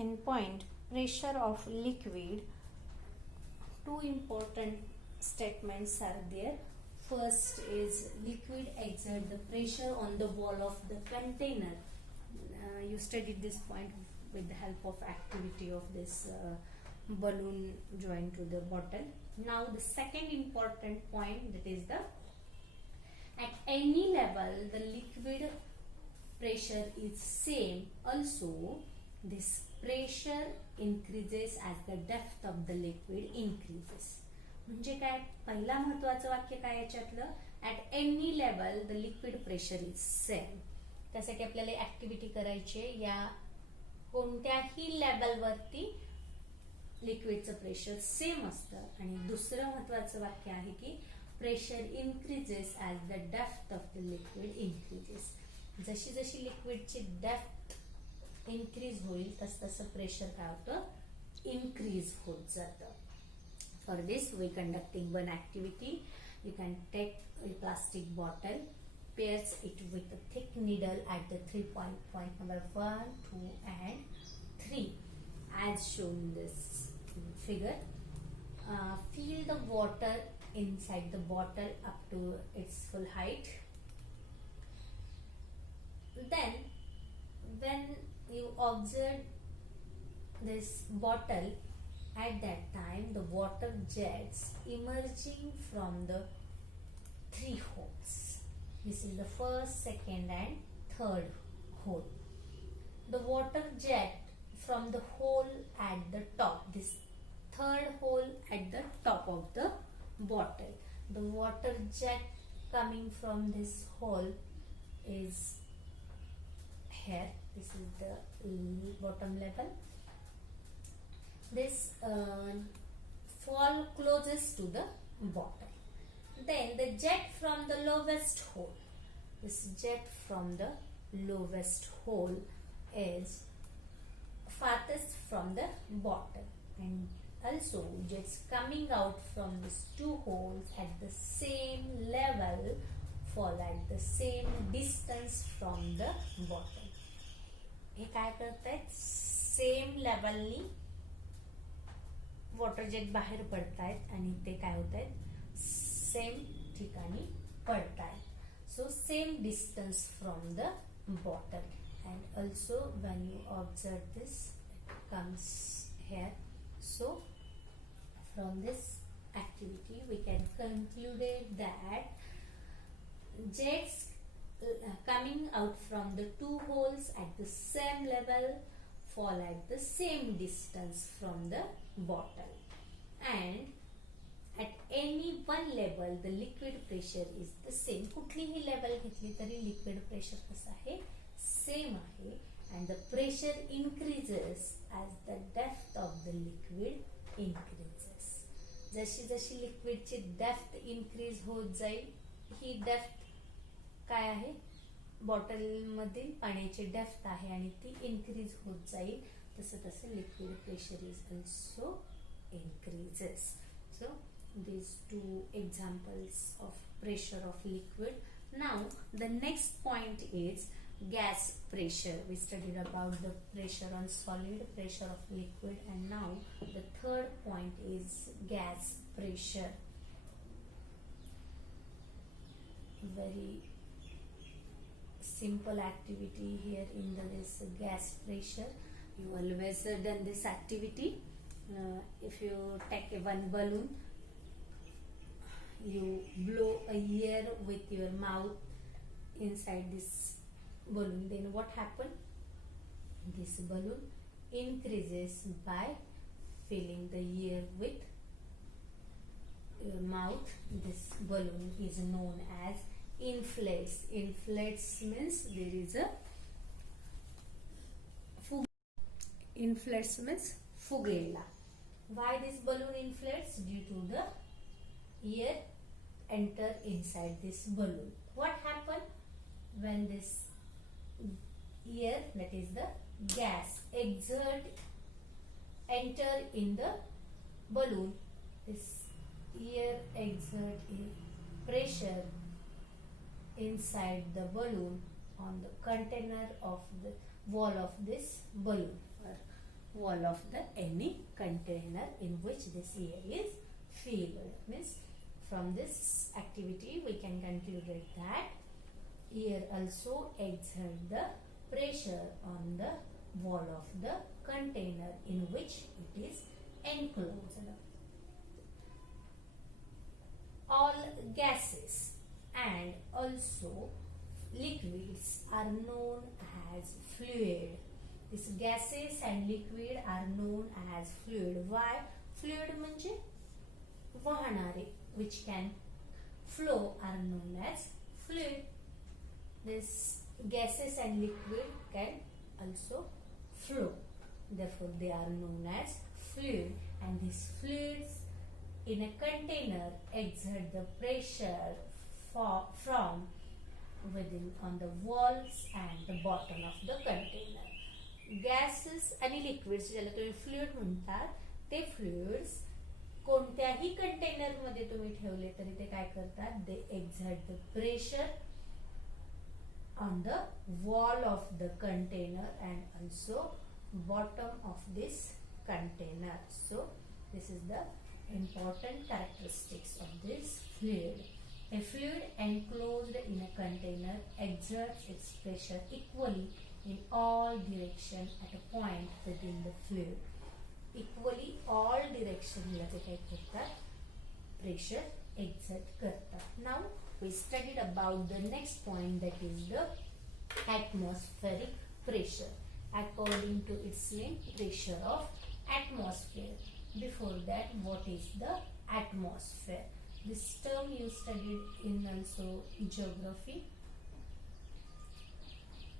In point pressure of liquid, two important statements are there. First is liquid exert the pressure on the wall of the container. You studied this point with the help of activity of this balloon joined to the bottle. Now the second important point, that is the at any level the liquid pressure is same. Also this pressure increases as the depth of the liquid increases. म्हणजे काय, पहिला महत्वाचं वाक्य काय याच्यातलं, at any level the liquid pressure is same. त्यासाठी आपल्याला activity करायची, या कोणत्याही लेवलवरती लिक्विडचं प्रेशर सेम असतं. आणि दुसरं महत्वाचं वाक्य आहे की pressure increases as the depth of the liquid increases. जशी जशी लिक्विडची डेप्थ इन्क्रीज होईल तस तसं प्रेशर काय होतं, इन्क्रीज होत जातं. For this we conducting one activity. You can take a plastic bottle, pierce it with a thick needle at the 3 point number 1, 2 and 3 as shown in this figure. Fill the water inside the bottle up to its full height. Then when you observe this bottle, at that time the water jets emerging from the 3 holes. This is the first, second and third hole. The water jet from the hole at the top, this third hole at the top of the bottle. The water jet coming from this hole is here. This is the bottom level. This fall closest to the bottle. Then the jet from the lowest hole, this jet from the lowest hole is farthest from the bottle, and also jets coming out from these 2 holes at the same level fall at the same distance from the bottle. हे काय करतायत, same लेवलनी water jet बाहेर पडतायत आणि ते काय होत आहेत, same ठिकाणी पडतायत. So same distance from the bottle. And also when you observe this comes here. So from this activity we can conclude that jets coming out from the 2 holes at the same level fall at the same distance from the bottle, and at any one level the liquid pressure is the same. कुठलीही level घेतली तरी liquid pressure कसं आहे, same आहे. and the pressure increases as the depth of the liquid increases. जशी जशी लिक्विडची depth increase होत जाईल, ही डेप्थ काय आहे, बॉटल मधील पाण्याची डेप्थ आहे आणि ती इन्क्रीज होत जाईल, तसं तसं liquid pressure is also increases. So these 2 examples of pressure of liquid. Now the next point is gas pressure. We studied about the pressure on solid, pressure of liquid, and now the third point is gas pressure. Very simple activity here in this gas pressure. You always done this activity. If you take one balloon, you blow a air with your mouth inside this balloon, then what happen, this balloon increases by filling the air with your mouth. This balloon is known as inflates. Inflates means there is a inflates means fugela. Why this balloon inflates? Due to the air enter inside this balloon. What happen when this air, that is the gas, enter in the balloon? This air exert a pressure inside the balloon on the container of the wall of this balloon. wall of the any container in which this air is filled. Means from this activity we can conclude that air also exerts the pressure on the wall of the container in which it is enclosed. All gases and also liquids are known as fluid. These gases and liquid are known as fluid. Why? Fluid म्हणजे वाहणारे, which can flow, are known as fluid. This gases and liquid can also flow. Therefore, they are known as fluid. And these fluids in a container exert the pressure from within on the walls and the bottom of the container. Gases आणि liquids ज्याला तुम्ही fluid म्हणतात, ते fluids कोणत्याही container मध्ये तुम्ही ठेवले तरी ते काय करतात? They exert the pressure on the wall of the container and also bottom of this container. So this is the important characteristics of this fluid. A fluid enclosed in a container exerts its pressure equally in all directions at a point within the fluid. Equally all directions ला ते काय करतात? Pressure exert करतात. Now we studied about the next point, that is the atmospheric pressure. According to its name, pressure of atmosphere. Before that, what is the atmosphere? This term you studied in also geography.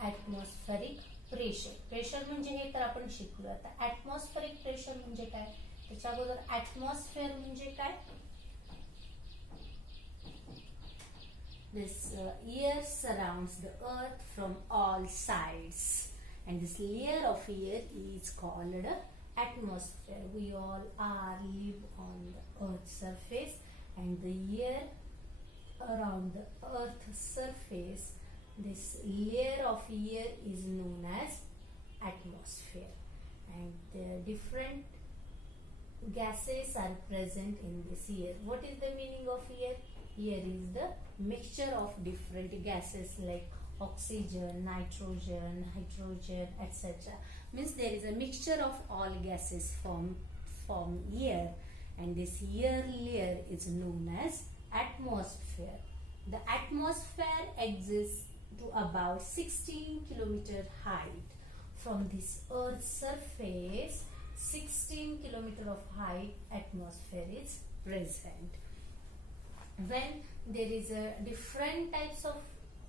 Atmospheric pressure. Pressure म्हणजे हे तर आपण शिकलो. आता atmospheric pressure म्हणजे काय? त्याच्या अगोदर atmosphere म्हणजे काय? This air surrounds the earth from all sides, and this layer of air is called atmosphere. We all live on the earth's surface, and the air around the earth's surface, this layer of air is known as atmosphere. And the different gases are present in this air. What is the meaning of air? Air is the mixture of different gases like oxygen, nitrogen, hydrogen, etc. Means there is a mixture of all gases from air, and this air layer is known as atmosphere. The atmosphere exists to about 16 kilometer height. From this earth's surface, 16 kilometer of height atmosphere is present. When there is a different types of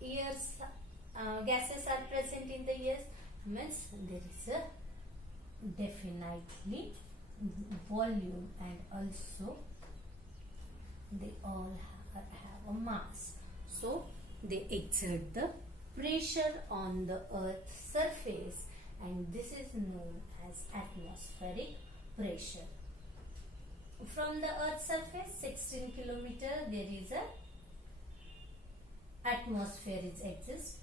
airs, gases are present in the air, means there is a definitely volume, and also they all have a mass. So they exert the pressure on the earth's surface, and this is known as atmospheric pressure. From the earth's surface, 16 kilometer, there is a atmosphere exists.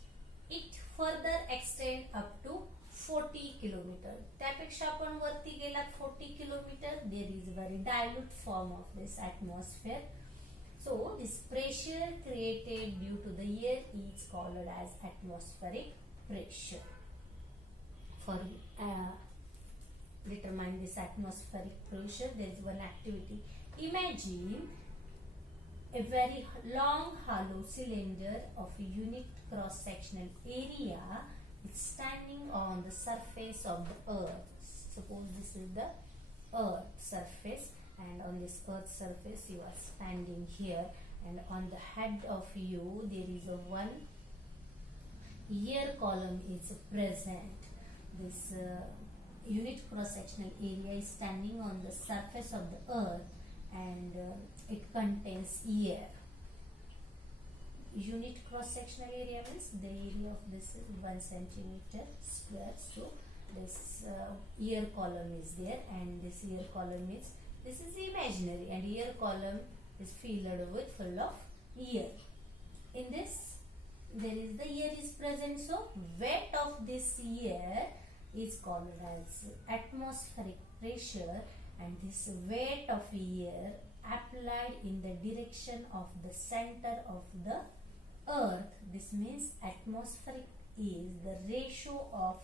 It further extend up to 40 kilometer. त्यापेक्षा आपण वरती गेलात 40 kilometer, there is very dilute form of this atmosphere. So this pressure created due to the air is called as atmospheric pressure. For determine this atmospheric pressure, there is one activity. Imagine a very long hollow cylinder of a unit cross-sectional area is standing on the surface of the earth. Suppose this is the earth surface, and on this earth surface you are standing here, and on the head of you there is a one air column is present. This unit cross-sectional area is standing on the surface of the earth, and it contains air. Unit cross-sectional area means the area of this is 1 centimeter square. So this air column is there, and this air column is, this is imaginary, and air column is filled with full of air. In this there is the air is present, so weight of this air is called as atmospheric pressure, and this weight of air applied in the direction of the center of the earth. This means atmospheric is the ratio of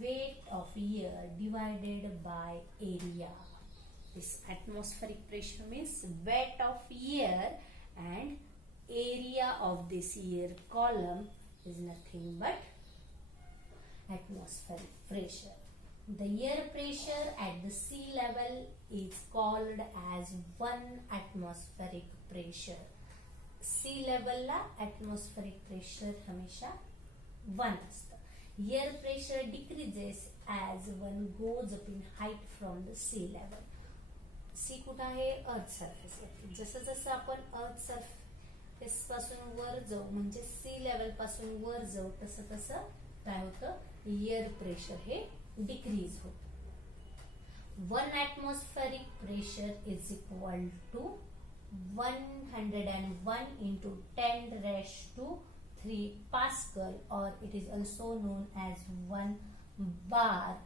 weight of air divided by area. This atmospheric pressure means weight of air, and area of this air column is nothing but atmospheric pressure. The air pressure at the sea level is called as 1 atmospheric pressure. Sea level La atmospheric pressure हमेशा 1 असतं. Air pressure decreases as one goes up in height from the sea level. सी कुठं आहे? Earth surface वरती. जसं जसं आपण earth surface पासून वर जाऊ, म्हणजे सी लेवल पासून वर जाऊ, तसं तसं काय होतं? एअर प्रेशर हे डिक्रीज होतं. 1 atmospheric pressure is equal to 101 into 10 raised to 3 Pascal, or it is also known as 1 bar,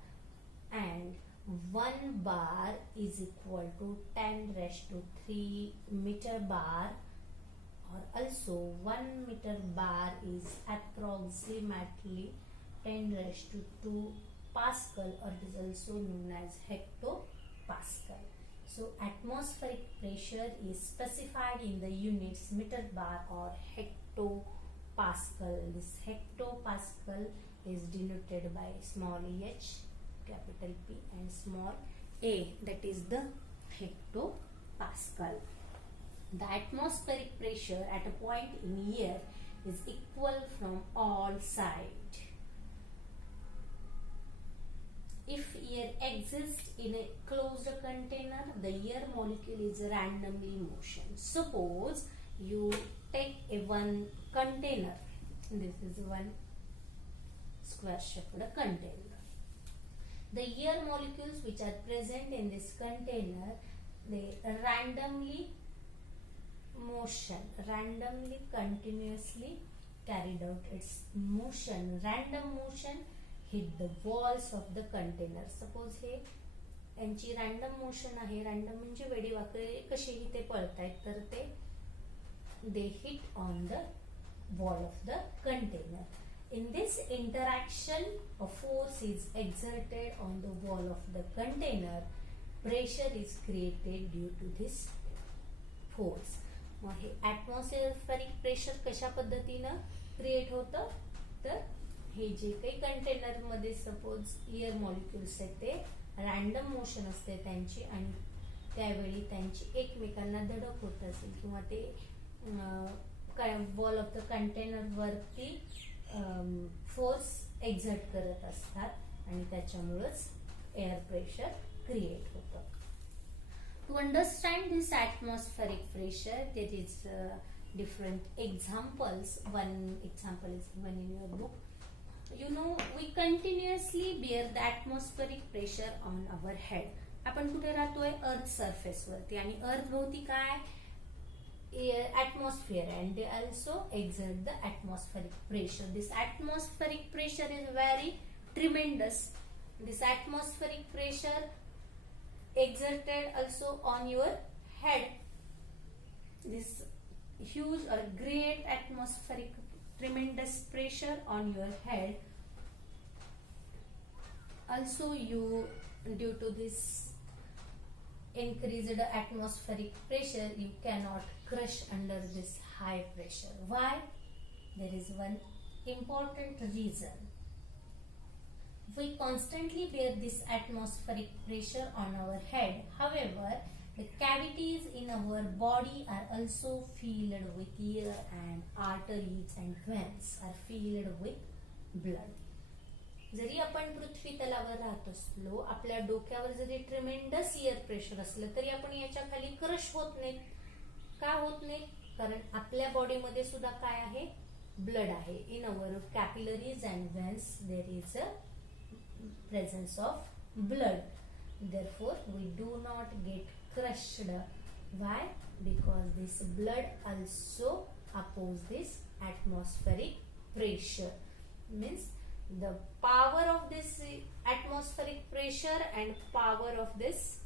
and 1 bar is equal to 10 raised to 3 meter bar, or also 1 meter bar is approximately 10 raised to 2 Pascal, or it is also known as hectopascal. So atmospheric pressure is specified in the units meter bar or hectopascal. This hectopascal is denoted by small h, capital P, and small a, that is the hectopascal. The atmospheric pressure at a point in air is equal from all sides. If air exists in a closed container, the air molecule is randomly motion. Suppose you take a one container. This is one square shaped container. The air molecules which are present in this container, they randomly continuously carried out its motion. Random motion hit the walls of the container. Suppose हे यांची random motion आहे. Random म्हणजे वेडीवाकडे कशीही ते पळतायत, तर ते they hit on the wall of the container. In this interaction, a force is exerted on the wall of the container. Pressure is created due to this force. Mug hey atmospheric pressure कशा पद्धतीनं create होतं? तर हे जे काही container मध्ये suppose air molecules आहेत ते random motion असते त्यांची, आणि त्यावेळी त्यांची एकमेकांना धडक होत असेल किंवा ते वॉल ऑफ द कंटेनर वरती फोर्स एक्झर्ट करत असतात, आणि त्याच्यामुळेच एअर प्रेशर क्रिएट होतं. To understand this atmospheric pressure, there is different examples. One example is given in your book. You know, we continuously bear the atmospheric pressure on our head. आपण कुठे राहतोय? Earth surface वरती, आणि अर्थ भोवती काय? Atmosphere, and they also exert the atmospheric pressure. This atmospheric pressure is very tremendous. This atmospheric pressure exerted also on your head. This huge or great atmospheric tremendous pressure on your head. Also, you, due to this increased atmospheric pressure, you cannot crush under this high pressure. Why? There is one important reason. We constantly bear this atmospheric pressure on our head. However, the cavities in our body are also filled with air, and arteries and veins are filled with blood. जरी आपण पृथ्वी तलावर राहत असलो, आपल्या डोक्यावर जरी ट्रेमेंडस air pressure असलं, तरी आपण याच्या खाली क्रश होत नाही. का होत नाही? कारण आपल्या बॉडीमध्ये सुद्धा काय आहे? ब्लड आहे. In our capillaries and veins there is a presence of blood. Therefore, we do not get crushed. Why? Because this blood also oppose this atmospheric pressure. Means the power of this atmospheric pressure and power of this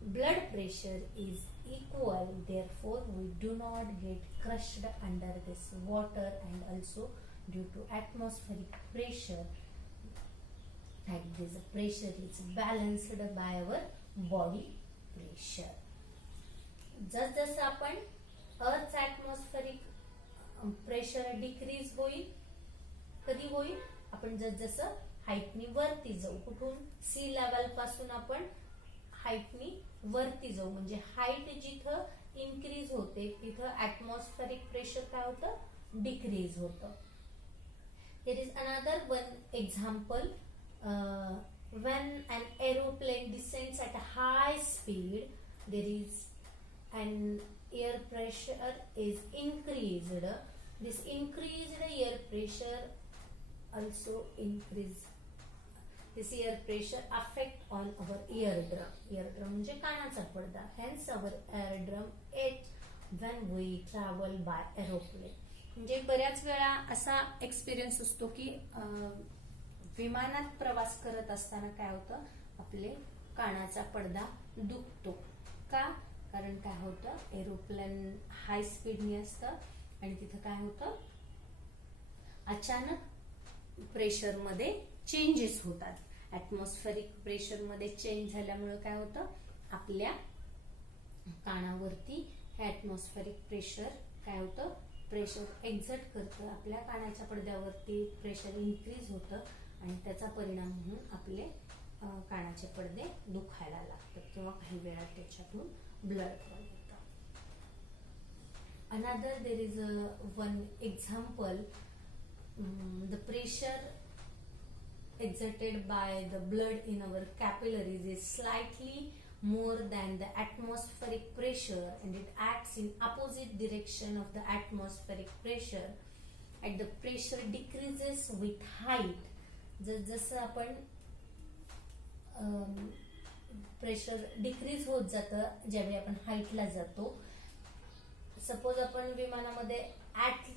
blood pressure is equal, therefore we do not get crushed under this water, and also due to atmospheric pressure, and this pressure is balanced by our body pressure. जस आपण अर्थ atmospheric pressure decrease होईल, कधी होईल, आपण जस हाईटनी वरती जाऊ, कुठून सी लेवल पासून आपण हाईटनी वरती जाऊ, म्हणजे हाईट जिथं इन्क्रीज होते तिथं ॲटमॉस्फेरिक प्रेशर काय होतं, डिक्रीज होतं. There is another one example. When an aeroplane descends at a high speed, there is an air pressure is increased. This increased air pressure also increase. This air pressure affect on our eardrum. Eardrum म्हणजे कानाचा पडदा. Hence our eardrum ache when we travel by aeroplane. म्हणजे बऱ्याच वेळा असा experience असतो की विमानात प्रवास करत असताना काय होतं, आपले कानाचा पडदा दुखतो. का? कारण काय होतं, एरोप्लेन हाय स्पीडनी असतं आणि तिथं काय होतं, अचानक प्रेशर मध्ये चेंजेस होतात. ॲटमॉस्फेरिक प्रेशर मध्ये चेंज झाल्यामुळे काय होतं, आपल्या कानावरती हे ॲटमॉस्फेरिक प्रेशर काय होतं, प्रेशर एक्झर्ट करतं, आपल्या कानाच्या पडद्यावरती प्रेशर इन्क्रीज होतं आणि त्याचा परिणाम म्हणून आपले कानाचे पडदे दुखायला लागतात किंवा काही वेळा त्याच्यातून ब्लड पण येतं. Another, there is one example. The pressure exerted by the blood in our capillaries is slightly more than the atmospheric pressure, and it acts in opposite direction of the atmospheric pressure, and the pressure decreases with height. जसं आपण pressure decrease होत जातं ज्यावेळी आपण हाईटला जातो. Suppose आपण विमानामध्ये at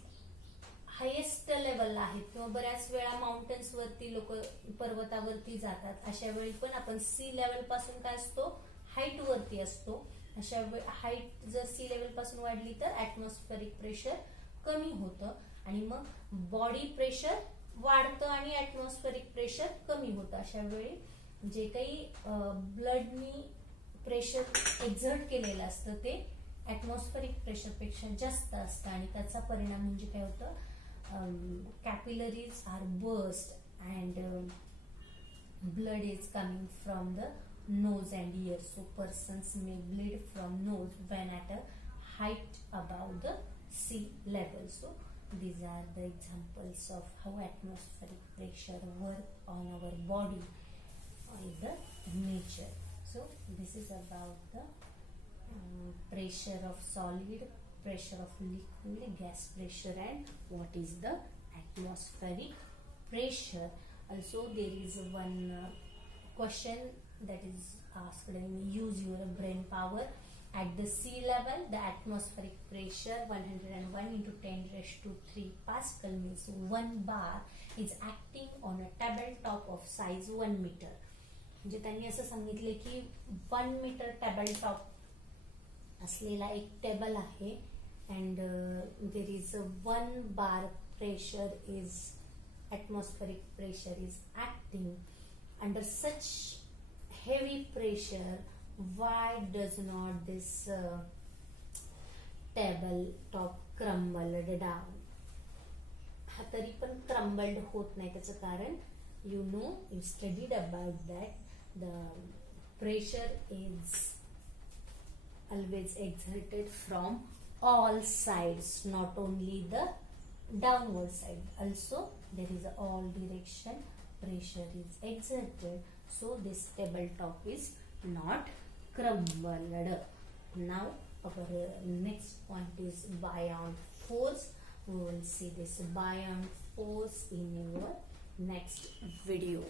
highest लेवलला आहेत किंवा बऱ्याच वेळा माउंटन्स वरती लोक पर्वतावरती जातात, अशा वेळी पण आपण सी लेवल पासून काय असतो, हाईट वरती असतो. अशा हाईट जर सी लेवल पासून वाढली तर ॲटमॉस्फेरिक प्रेशर कमी होतं आणि मग बॉडी प्रेशर वाढतं आणि ॲटमॉस्फेरिक प्रेशर कमी होतं. अशा वेळी जे काही ब्लडनी प्रेशर एक्झर्ट केलेलं असतं ते ॲटमॉस्फेरिक प्रेशरपेक्षा जास्त असतं आणि त्याचा परिणाम म्हणजे काय होतं, capillaries are burst and blood is coming from the nose and ears. So persons may bleed from nose when at a height above the sea level. So these are the examples of how atmospheric pressure work on our body in the nature. So this is about the pressure of solid, pressure of liquid, gas pressure, and what is the atmospheric pressure. Also there is one question that is asked, and use your brain power. At the sea level, the atmospheric pressure 101 into 10 raised to 3 Pascal means 1 bar is acting on a tabletop of size 1 meter. म्हणजे त्यांनी असं सांगितले की 1 metre tabletop असलेला एक table आहे and there is a 1 bar pressure is atmospheric pressure is acting under such heavy pressure. Why does not this table top crumbled down? हा तरी पण crumbled होत नाही. त्याचं कारण you studied about that the pressure is always exerted from all sides, not only the downward side, also there is all direction pressure is exerted. So this tabletop is not crumbled. Now our next point is buoyant force. We will see this buoyant force in our next video.